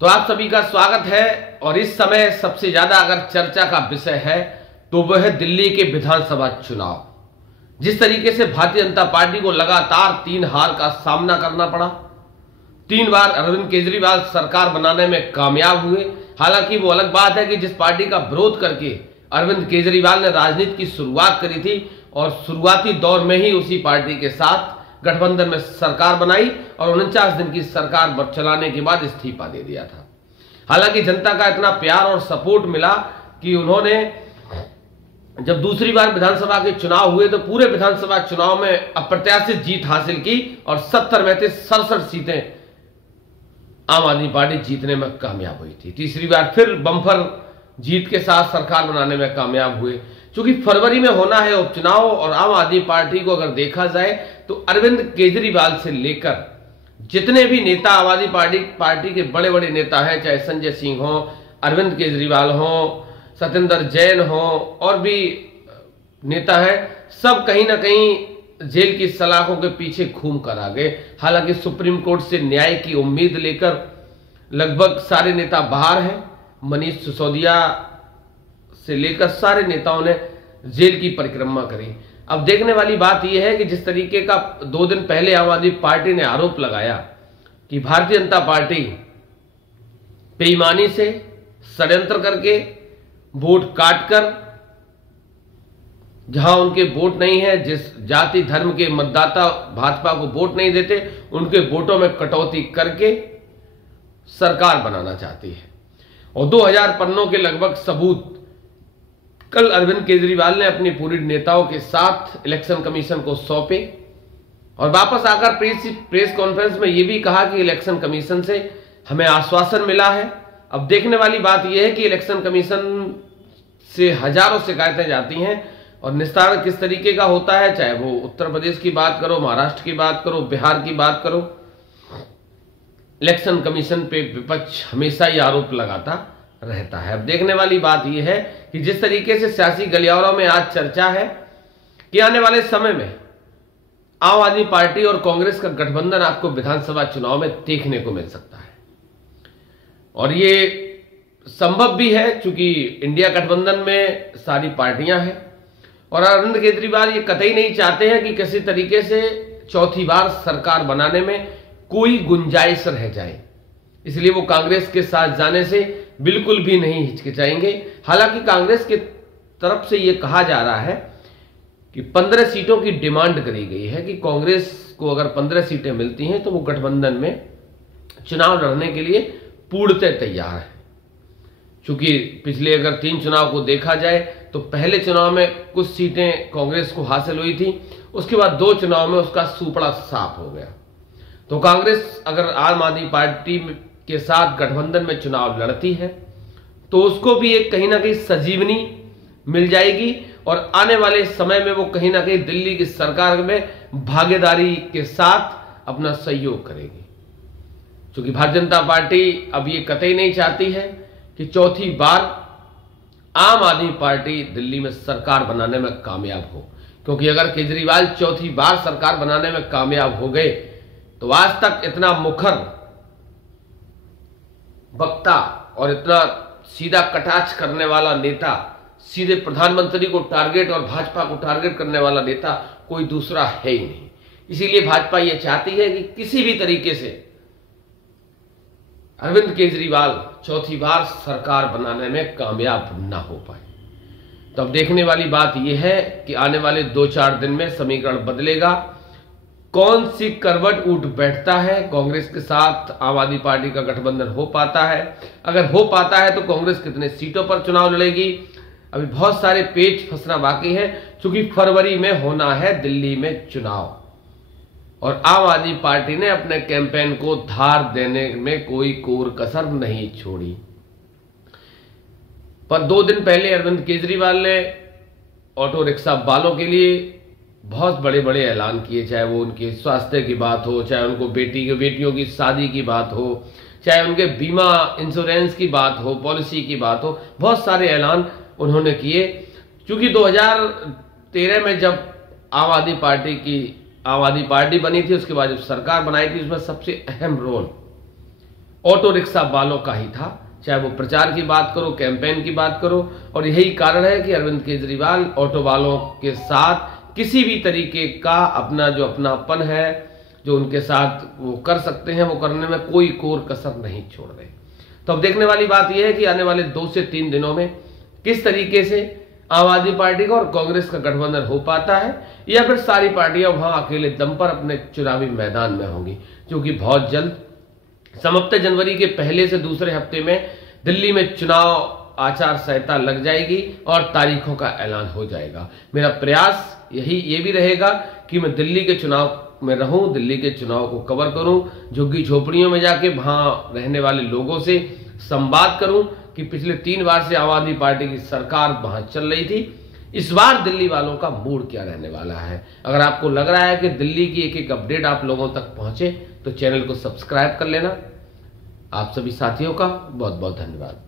तो आप सभी का स्वागत है। और इस समय सबसे ज्यादा अगर चर्चा का विषय है तो वह है दिल्ली के विधानसभा चुनाव। जिस तरीके से भारतीय जनता पार्टी को लगातार 3 हार का सामना करना पड़ा, 3 बार अरविंद केजरीवाल सरकार बनाने में कामयाब हुए। हालांकि वो अलग बात है कि जिस पार्टी का विरोध करके अरविंद केजरीवाल ने राजनीति की शुरुआत करी थी और शुरुआती दौर में ही उसी पार्टी के साथ गठबंधन में सरकार बनाई और 49 दिन की सरकार चलाने के बाद इस्तीफा दे दिया था। हालांकि जनता का इतना प्यार और सपोर्ट मिला कि उन्होंने जब दूसरी बार विधानसभा के चुनाव हुए तो पूरे विधानसभा चुनाव में अप्रत्याशित जीत हासिल की और 70 में से 67 सीटें आम आदमी पार्टी जीतने में कामयाब हुई थी। तीसरी बार फिर बम्पर जीत के साथ सरकार बनाने में कामयाब हुए। क्योंकि फरवरी में होना है उपचुनाव और आम आदमी पार्टी को अगर देखा जाए तो अरविंद केजरीवाल से लेकर जितने भी नेता आम आदमी पार्टी के बड़े बड़े नेता हैं, चाहे संजय सिंह हो, अरविंद केजरीवाल हो, सत्येंद्र जैन हो और भी नेता हैं, सब कहीं ना कहीं जेल की सलाखों के पीछे घूम कर आ गए। हालांकि सुप्रीम कोर्ट से न्याय की उम्मीद लेकर लगभग सारे नेता बाहर हैं। मनीष सिसोदिया से लेकर सारे नेताओं ने जेल की परिक्रमा करी। अब देखने वाली बात यह है कि जिस तरीके का 2 दिन पहले आम आदमी पार्टी ने आरोप लगाया कि भारतीय जनता पार्टी बेईमानी से षड्यंत्र करके वोट काटकर जहां उनके वोट नहीं है, जिस जाति धर्म के मतदाता भाजपा को वोट नहीं देते, उनके वोटों में कटौती करके सरकार बनाना चाहती है। और 2000 पन्नों के लगभग सबूत कल अरविंद केजरीवाल ने अपनी पूरी नेताओं के साथ इलेक्शन कमीशन को सौंपे और वापस आकर प्रेस कॉन्फ्रेंस में यह भी कहा कि इलेक्शन कमीशन से हमें आश्वासन मिला है। अब देखने वाली बात यह है कि इलेक्शन कमीशन से हजारों शिकायतें जाती हैं और निस्तारण किस तरीके का होता है, चाहे वो उत्तर प्रदेश की बात करो, महाराष्ट्र की बात करो, बिहार की बात करो, इलेक्शन कमीशन पे विपक्ष हमेशा ही आरोप लगाता रहता है। अब देखने वाली बात यह है कि जिस तरीके से सियासी गलियारों में आज चर्चा है कि आने वाले समय में आम आदमी पार्टी और कांग्रेस का गठबंधन आपको विधानसभा चुनाव में देखने को मिल सकता है। और ये संभव भी है क्योंकि इंडिया गठबंधन में सारी पार्टियां हैं और अरविंद केजरीवाल ये कतई नहीं चाहते हैं कि किसी तरीके से चौथी बार सरकार बनाने में कोई गुंजाइश रह जाए, इसलिए वो कांग्रेस के साथ जाने से बिल्कुल भी नहीं हिचकिचाएंगे। हालांकि कांग्रेस की तरफ से यह कहा जा रहा है कि 15 सीटों की डिमांड करी गई है कि कांग्रेस को अगर 15 सीटें मिलती हैं तो वो गठबंधन में चुनाव लड़ने के लिए पूर्णतः तैयार है। क्योंकि पिछले अगर 3 चुनाव को देखा जाए तो पहले चुनाव में कुछ सीटें कांग्रेस को हासिल हुई थी, उसके बाद 2 चुनाव में उसका सुपड़ा साफ हो गया। तो कांग्रेस अगर आम आदमी पार्टी के साथ गठबंधन में चुनाव लड़ती है तो उसको भी एक कहीं ना कहीं सजीवनी मिल जाएगी और आने वाले समय में वो कहीं ना कहीं दिल्ली की सरकार में भागीदारी के साथ अपना सहयोग करेगी। क्योंकि भारतीय जनता पार्टी अब ये कतई नहीं चाहती है कि चौथी बार आम आदमी पार्टी दिल्ली में सरकार बनाने में कामयाब हो। क्योंकि अगर केजरीवाल चौथी बार सरकार बनाने में कामयाब हो गए तो आज तक इतना मुखर वक्ता और इतना सीधा कटाक्ष करने वाला नेता, सीधे प्रधानमंत्री को टारगेट और भाजपा को टारगेट करने वाला नेता कोई दूसरा है ही नहीं। इसीलिए भाजपा यह चाहती है कि किसी भी तरीके से अरविंद केजरीवाल चौथी बार सरकार बनाने में कामयाब ना हो पाए। तो अब देखने वाली बात यह है कि आने वाले 2-4 दिन में समीकरण बदलेगा, कौन सी करवट उठ बैठता है, कांग्रेस के साथ आम आदमी पार्टी का गठबंधन हो पाता है, अगर हो पाता है तो कांग्रेस कितने सीटों पर चुनाव लड़ेगी। अभी बहुत सारे पेच फंसना बाकी है क्योंकि फरवरी में होना है दिल्ली में चुनाव और आम आदमी पार्टी ने अपने कैंपेन को धार देने में कोई कोर कसर नहीं छोड़ी। पर 2 दिन पहले अरविंद केजरीवाल ने ऑटो रिक्शा वालों के लिए बहुत बड़े बड़े ऐलान किए, चाहे वो उनके स्वास्थ्य की बात हो, चाहे उनको बेटियों की शादी की बात हो, चाहे उनके बीमा इंश्योरेंस की बात हो, पॉलिसी की बात हो, बहुत सारे ऐलान उन्होंने किए। क्योंकि 2013 में जब आम आदमी पार्टी बनी थी, उसके बाद जब सरकार बनाई थी, उसमें सबसे अहम रोल ऑटो रिक्शा वालों का ही था, चाहे वो प्रचार की बात करो, कैंपेन की बात करो। और यही कारण है कि अरविंद केजरीवाल ऑटो वालों के साथ किसी भी तरीके का अपना जो अपनापन है, जो उनके साथ वो कर सकते हैं, वो करने में कोई कोर कसर नहीं छोड़ रहे। तो अब देखने वाली बात यह है कि आने वाले 2 से 3 दिनों में किस तरीके से आम आदमी पार्टी का और कांग्रेस का गठबंधन हो पाता है, या फिर सारी पार्टियां वहां अकेले दम पर अपने चुनावी मैदान में होंगी, जो कि बहुत जल्द समाप्त जनवरी के पहले से दूसरे हफ्ते में दिल्ली में चुनाव आचार संहिता लग जाएगी और तारीखों का ऐलान हो जाएगा। मेरा प्रयास ये भी रहेगा कि मैं दिल्ली के चुनाव में रहूं, दिल्ली के चुनाव को कवर करूं, झुग्गी झोपड़ियों में जाके वहां रहने वाले लोगों से संवाद करूं कि पिछले 3 बार से आम आदमी पार्टी की सरकार वहां चल रही थी, इस बार दिल्ली वालों का मूड क्या रहने वाला है। अगर आपको लग रहा है कि दिल्ली की एक एक अपडेट आप लोगों तक पहुंचे तो चैनल को सब्सक्राइब कर लेना। आप सभी साथियों का बहुत बहुत धन्यवाद।